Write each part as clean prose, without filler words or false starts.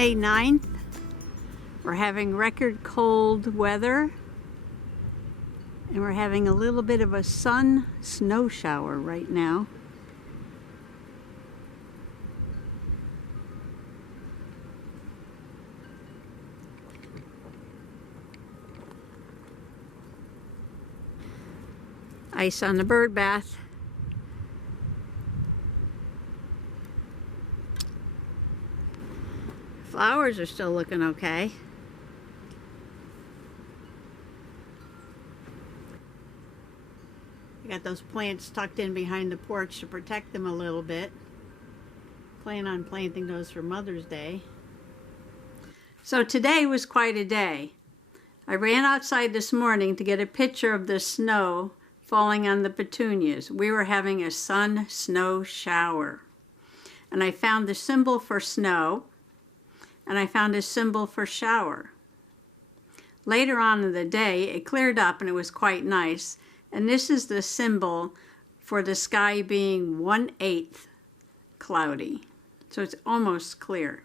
May 9th. We're having record cold weather, and we're having a little bit of a snow shower right now. Ice on the bird bath. Flowers are still looking okay. I got those plants tucked in behind the porch to protect them a little bit. Plan on planting those for Mother's Day. So today was quite a day. I ran outside this morning to get a picture of the snow falling on the petunias. We were having a snow shower. And I found the symbol for snow, and I found a symbol for shower. Later on in the day, it cleared up and it was quite nice. And this is the symbol for the sky being 1/8 cloudy. So it's almost clear.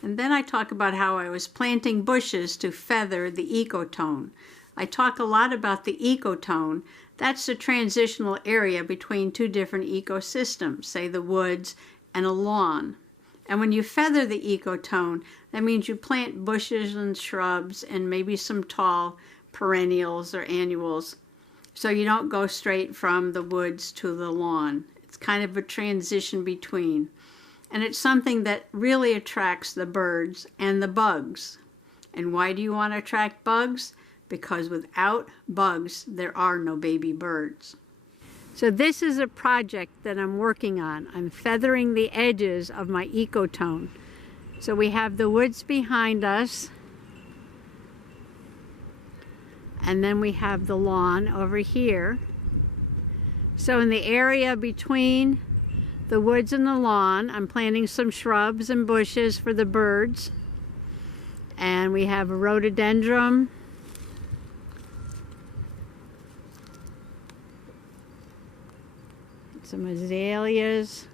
And then I talk about how I was planting bushes to feather the ecotone. I talk a lot about the ecotone. That's the transitional area between two different ecosystems, say the woods and a lawn. And when you feather the ecotone, that means you plant bushes and shrubs and maybe some tall perennials or annuals, so you don't go straight from the woods to the lawn. It's kind of a transition between. And it's something that really attracts the birds and the bugs. And why do you want to attract bugs? Because without bugs, there are no baby birds. So this is a project that I'm working on. I'm feathering the edges of my ecotone. So we have the woods behind us, and then we have the lawn over here. So in the area between the woods and the lawn, I'm planting some shrubs and bushes for the birds. And we have a rhododendron, some azaleas,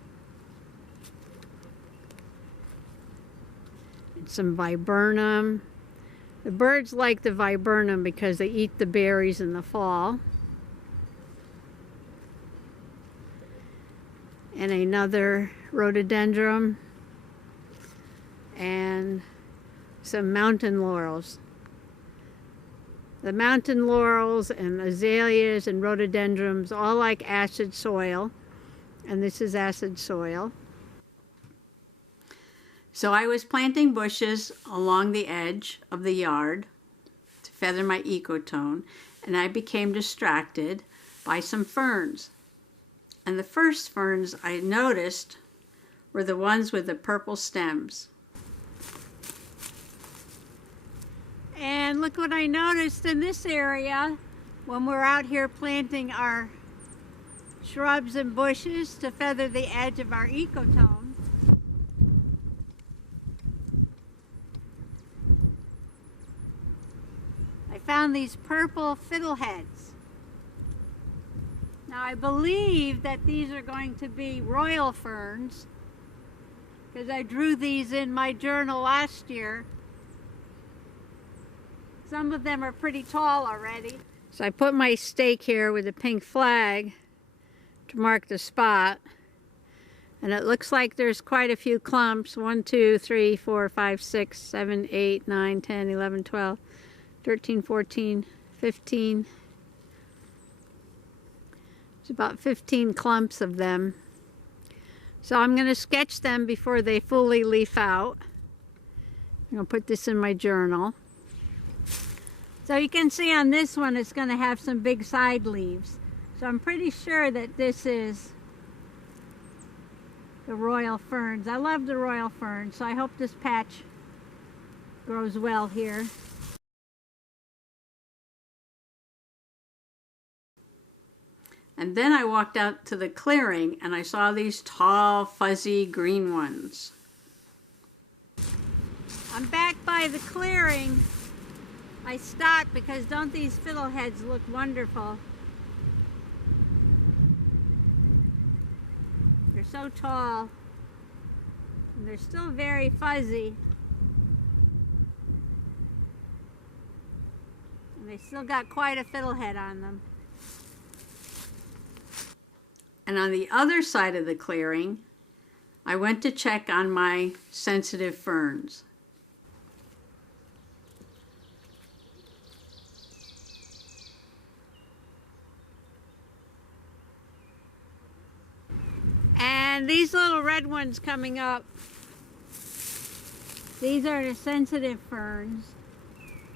and some viburnum. The birds like the viburnum because they eat the berries in the fall. And another rhododendron and some mountain laurels. The mountain laurels and azaleas and rhododendrons all like acid soil. And this is acid soil. So I was planting bushes along the edge of the yard to feather my ecotone, and I became distracted by some ferns. And the first ferns I noticed were the ones with the purple stems. And look what I noticed in this area when we're out here planting our shrubs and bushes to feather the edge of our ecotone. I found these purple fiddleheads. Now I believe that these are going to be royal ferns because I drew these in my journal last year. Some of them are pretty tall already. So I put my stake here with a pink flag to mark the spot. And it looks like there's quite a few clumps. 1, 2, 3, 4, 5, 6, 7, 8, 9, 10, 11, 12, 13, 14, 15. It's about 15 clumps of them. So I'm going to sketch them before they fully leaf out. I'm going to put this in my journal. So you can see on this one it's going to have some big side leaves. So I'm pretty sure that this is the royal ferns. I love the royal ferns, so I hope this patch grows well here. And then I walked out to the clearing and I saw these tall, fuzzy green ones. I'm back by the clearing. I stopped because don't these fiddleheads look wonderful? They're so tall. And they're still very fuzzy. And they still got quite a fiddlehead on them. And on the other side of the clearing, I went to check on my sensitive ferns. And these little red ones coming up, these are the sensitive ferns,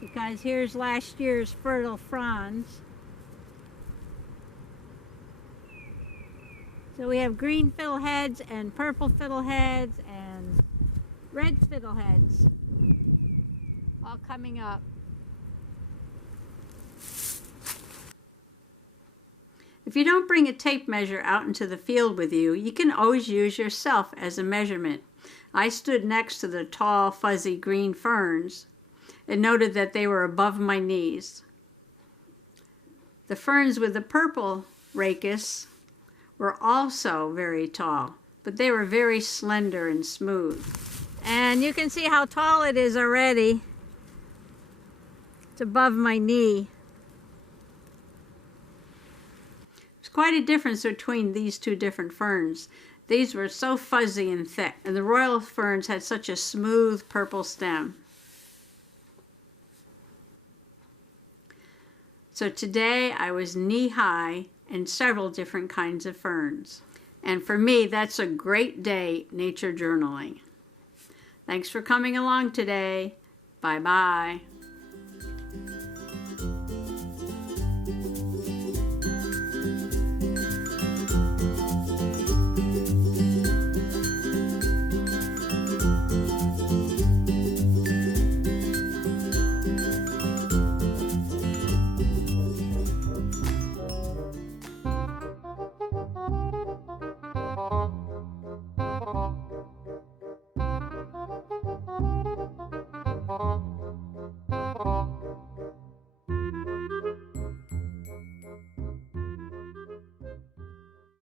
because here's last year's fertile fronds. So we have green fiddleheads and purple fiddleheads and red fiddleheads all coming up. If you don't bring a tape measure out into the field with you, you can always use yourself as a measurement. I stood next to the tall, fuzzy green ferns and noted that they were above my knees. The ferns with the purple rachis were also very tall, but they were very slender and smooth. And you can see how tall it is already. It's above my knee. There's quite a difference between these two different ferns. These were so fuzzy and thick, and the royal ferns had such a smooth purple stem. So today I was knee-high in several different kinds of ferns. And for me, that's a great day nature journaling. Thanks for coming along today. Bye-bye.